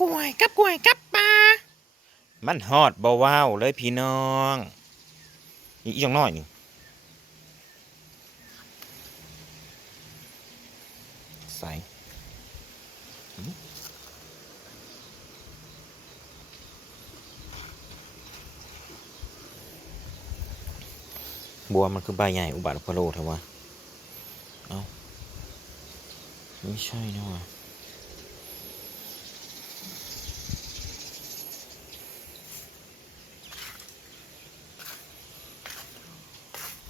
กล้วยกับกล้วยกับปลา มันฮอดบ่ว้าวเลยพี่น้องนี่อีกอย่างน้อยนี่ใส่บัวมันคือใบใหญ่อุบัติพโลเถอะวะ เอ้า ไม่ใช่นะวะ โอ้ย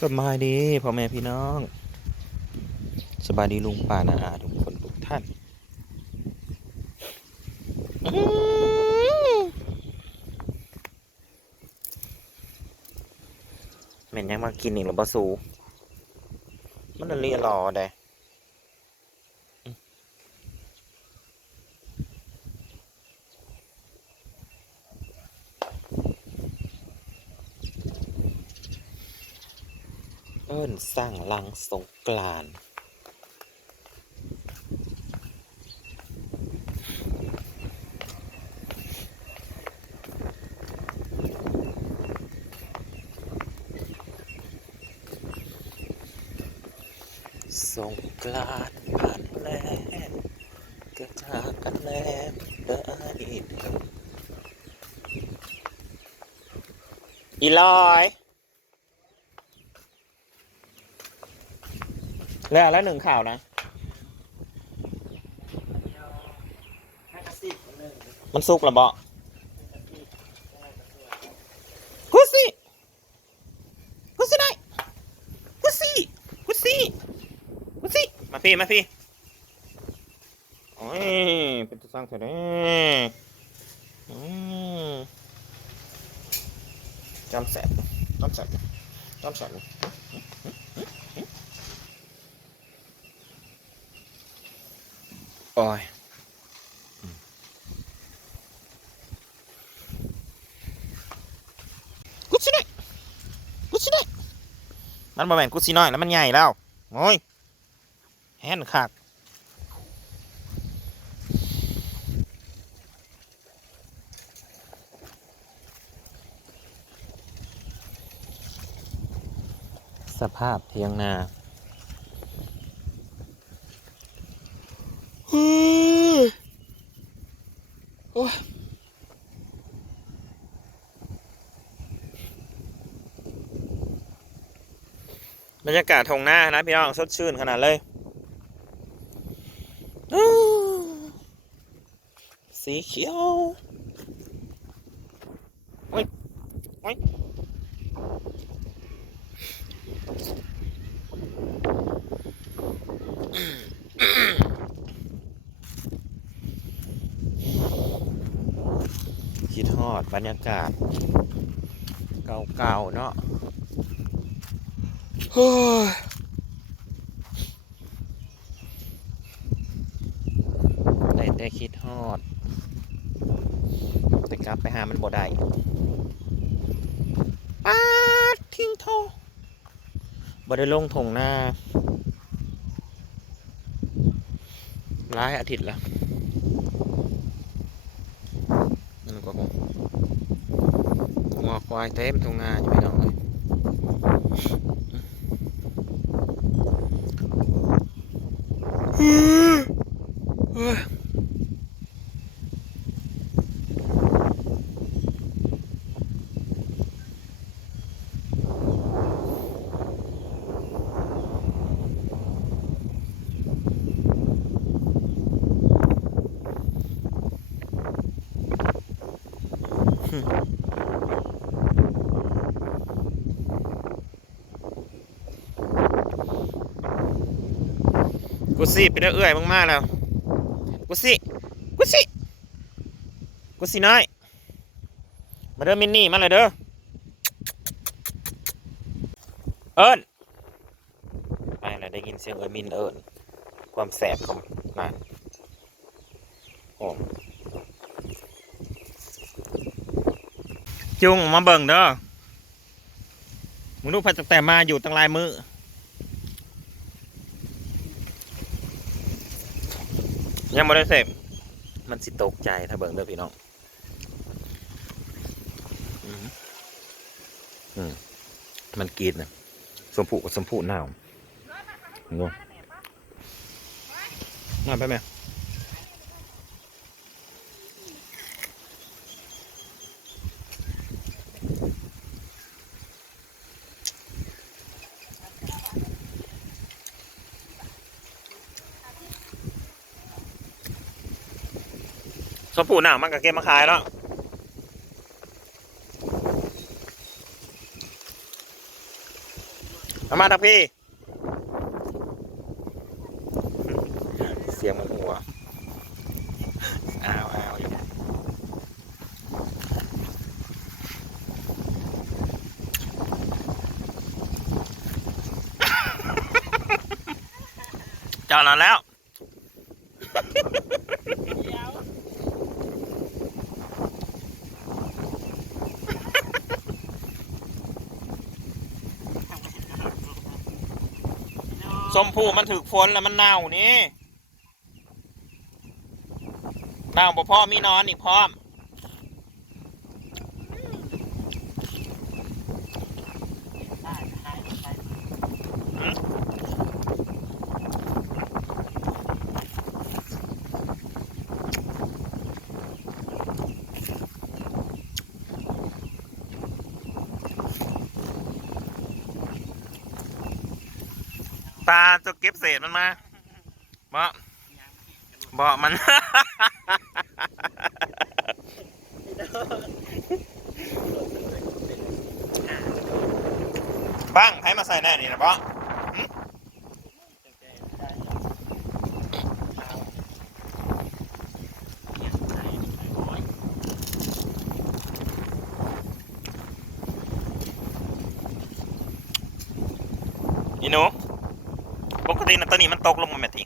สบายดีพ่อแม่พี่น้อง สบายดีลุงป้านาอาทุกคนทุกท่านแม่นยังมากินอีกหรือบ่สู มันน่ะเรียรอได้ สร้างลังสงกรานสงกรานต์ผ่านแล้วก็จากันแล้วได้อีลอย แล้วแล้วหนึ่งข่าวนะ มันสุกระเบาะกุสิกุสิได้กุสิกุสิกุสิมาพี่มาพี่โอ้ยเป็นตัวสร้างเถอะเด้อืมจำแสบจำแสบจำแสบ โอ้ยกุชิได้กุชิได้มันบ่แม่นกุชิน้อยแล้วมันใหญ่แล้วโอ้ยแห่นคักสภาพเทียงนา เฮ้ย โอ้ยบรรยากาศทงหน้านะพี่น้องสดชื่นขนาดเลยสีเขียวโอ้ยโอ้ย คิดฮอดบรรยากาศ เก่าๆเนาะเฮ้ยได้แต่คิดฮอด แต่กลับไปหามันบ่ได้ป้าดทิ้งโทบ่ได้ลงทงหน้าหลายอาทิตย์แล้วนั่นก็คงงอ ควายเต็มทงหน้าอยู่พี่น้องเลยเฮ้ย กูสิไปเด้เอื้อยมึงมาแล้วกูสิกูสิกูสิน้อยมาเด้อมินนี่มาเลยเด้อเอิญไปแล้วได้ยินเสียงเอิญมินเอิญความแสบของมันโอ้จุงมาเบิ่งเด้อมึงดูพัดตั้งแต่มาอยู่ตั้งลายมือ ยังไม่ได้เสพมันสิตกใจถ้าเบิ่งเด้อพี่น้องอืมอืมมันกรีดนะสมผูกับสมผูหนาวงงน่าไปไหม มผูหนาวมันกับเกมมาขายแล้วเอามาทักพี่ เสียงมันหัวอ้าวอ้าวอยู่จอดนอนแล้ว สมผูมันถึกฝนแล้วมันเน่านี่เน่าบ่พ่อมีนอนอีกพร้อมาจะเก็บเศษมันมาเบ่บ่มัน บ้างให้มาใส่แน่นี่นะเบ้างอีหนู ตินะตัวนี้มันตกลงมาแม่ที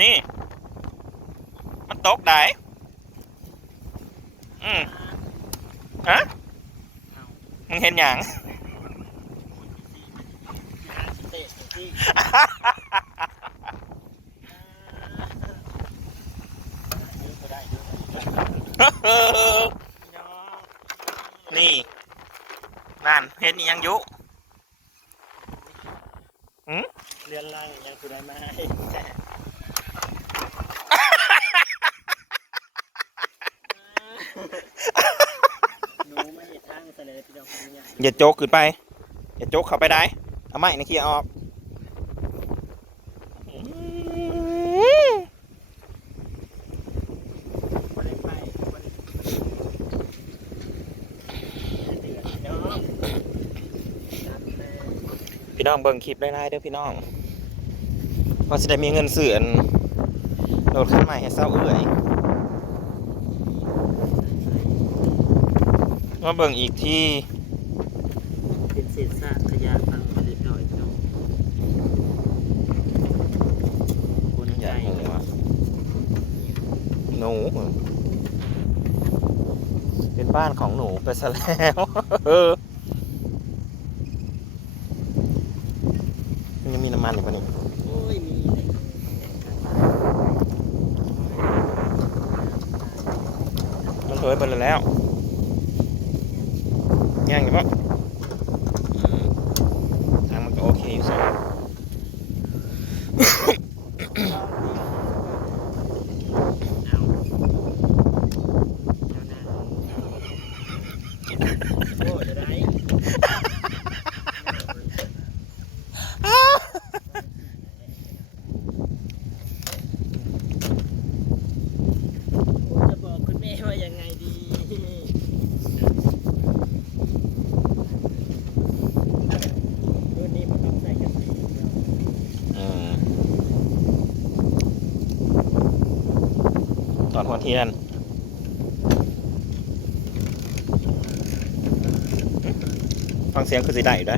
นี่ มันตกได้อืมฮะมึงเห็นอย่างนี่ นั่นเห็นอีหยังยุ เรียนล่างยังกูได้ไหมหนูไม่เห็นทางเสนอพี่น้องคนนี้อย่าโจกขึ้นไป อย่าโจกเข้าไปได้เอาไม้นะขี้ออกบ่ได้ไปไม่ได้เดือดพี่น้องตามแม่พี่น้องเบิ่งคลิปได้ๆเด้อพี่น้อง พอสิได้มีเงินซื้ออันโหลดขั้นใหม่ให้เศร้าเอื่อยมาเบิ่งอีกที่เป็นเศษซากขยะพังไปเรียบร้อยพี่น้องคนใหใจญ่หัวหนูเป็นบ้านของหนูไปซะแล้ว เออมันยังมีน้ำมันอยู่ปะนี่ โอ้ยมีเลย มัน เผยไปเลยแล้วย่างอยู่ปะอืมทางมันก็โอเคอยู่สิ เอาเอาหน้าโอ้จะได้จะบอกคุณแม่ว่ายังไงดีรุ่นนี้มันต้องใส่กระสีเดียว อืม ตอนหัวเทียนฟังเสียงคือสีได้อยู่ได้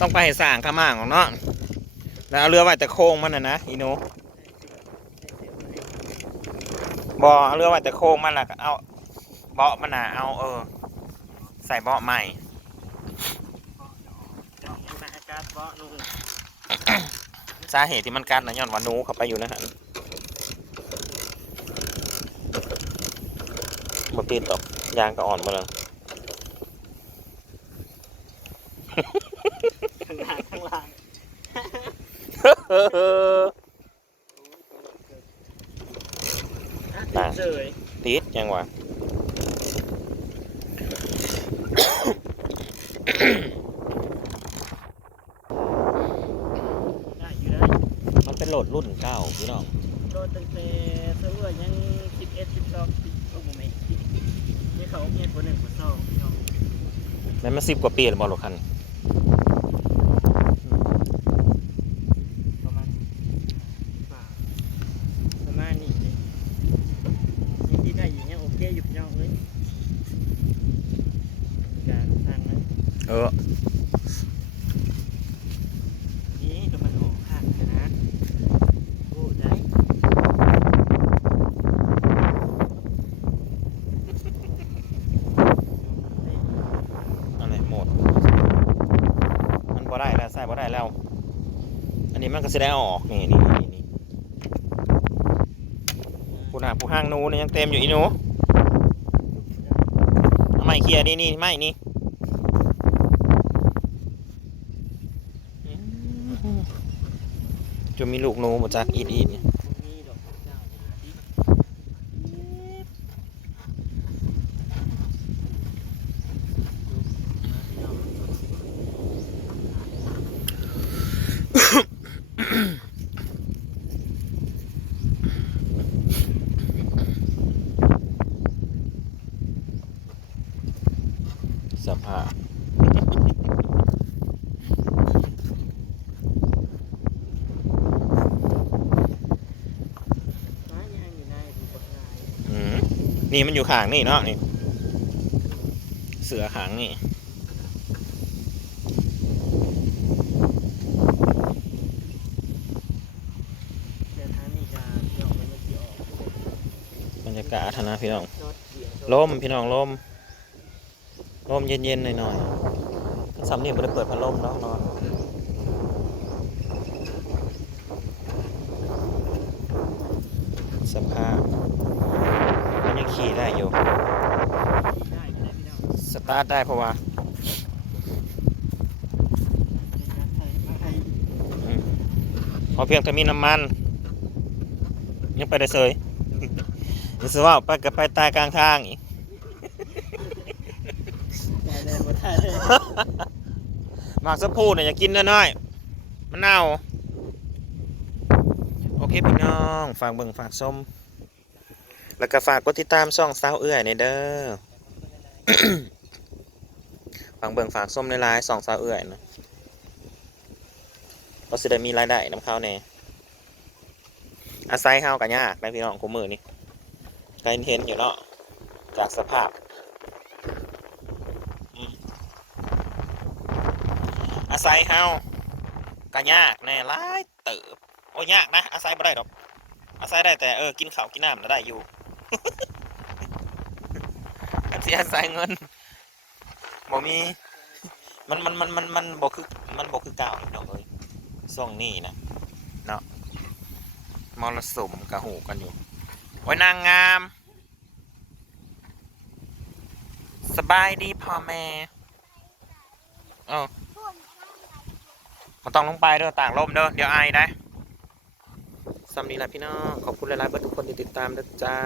ต้องไปให้สร้างข้าม่างของเนาะแล้วเอาเรือไว้แต่โค้งมันนะนะอีโนบอเอาเรือไว้แต่โค้งมันล่ะเอาเบาะมันน่ะเอาเออ ใส่เบาะใหม่ออกมาอากาศบาะนุ่ง สาเหตุที่มันกัดนะย้อนว่าหนูเข้าไปอยู่นะฮะบ่ติดหรอกยางก็อ่อนหมาแล้วข้างหน้าข้างหล่างอะติดเฉยติดยังวะ ได้อยู่ได้ มันเป็นโหล ดรุ่นเก่าพี่น้องโดนตั้งแต่เสื้อยังสิบเอ็ดสิบสองสิบโอ้โหไม่สิบนี่เขาเมียนคนหนึ่งคนสองพี่น้องแม่นมาสิบกว่าปีแล้วบอลรถคันประมาณป่าประมาณนี้เลยยังที่ได้อยู่ยังโอเคอยู่พี่น้องเลยการทางนั้น เออ นี่ก็มันออกข้างนะโอ้ได้ อะไรหมด มันบ่ได้แล้วใส่บ่ได้แล้ว อันนี้มันก็สิได้ออกนี่นี่นี่นี่ผู้หน้าผู้ห้างนูนี่ยังเต็มอยู่อีหนูเอาไม่เคลียร์นี่นี่ไม่นี่จะมีลูกหนูมาจากอีดอีดนี่มีดอกเจ้านี่ดิ สภาพม้ายังอยู่ในผู้ปกครองอืมนี่มันอยู่ข้างนี่เนาะนี่ เสือหางนี่เดินทางนี่จะเที่ยวไปไม่เที่ยวออกบรรยากาศนะพี่น้องรถเดี่ยวลมพี่น้องลม ลมเย็นๆหน่อยๆสำเนียงม่ได้เปิดพัดลมเนาะนอนสภาพมันยังขี่ได้อยู่ สตาร์ทได้เพราะว่าอืมพอเพียงแต่มีน้ำมัน ยังไปได้เสยนี่สิว่าไปกับไปตายกลางทางอีก ได้เลย หมดได้เลยหมากสะพูเนี่ยอย่ากินน้อยๆมันเน่าโอเคพี่น้องฝากเบิ่งฝากส้มแล้วก็ฝากกดติดตามช่องสาวเอื้อยในเด้อฝากเบิ่งฝากส้มในไลน์สองสาวเอื้อยนะก็สิได้มีรายได้น้ำข้าวแน่อาศัยเฮาวกันยากนะพี่น้องกูมือนี่ก็เห็นอยู่เนาะจากสภาพ อาศัยเฮาก็ยากแน่หลายเติบโอ้ยากนะอาศัยบ่ได้ดอก อาศัยได้แต่เออกินข้าวกินน้ำน่ะได้อยู่กันสิอาศัยเงินบ่มีมันมันมันมันมันบ่คือมันบ่คือเก่าอีกน้องเอ้ยช่วงนี้นะเนาะมรสุมกะหูกันอยู่โอ้ยนางงาม สบายดีพ่อแม่เออ มันต้องลงไปเด้อต่างลมเด้อเดี๋ยวไอายไดสำนีละพี่น้องขอบคุณหลายๆเบอร์ทุกคนที่ติดตามเด้อจ้า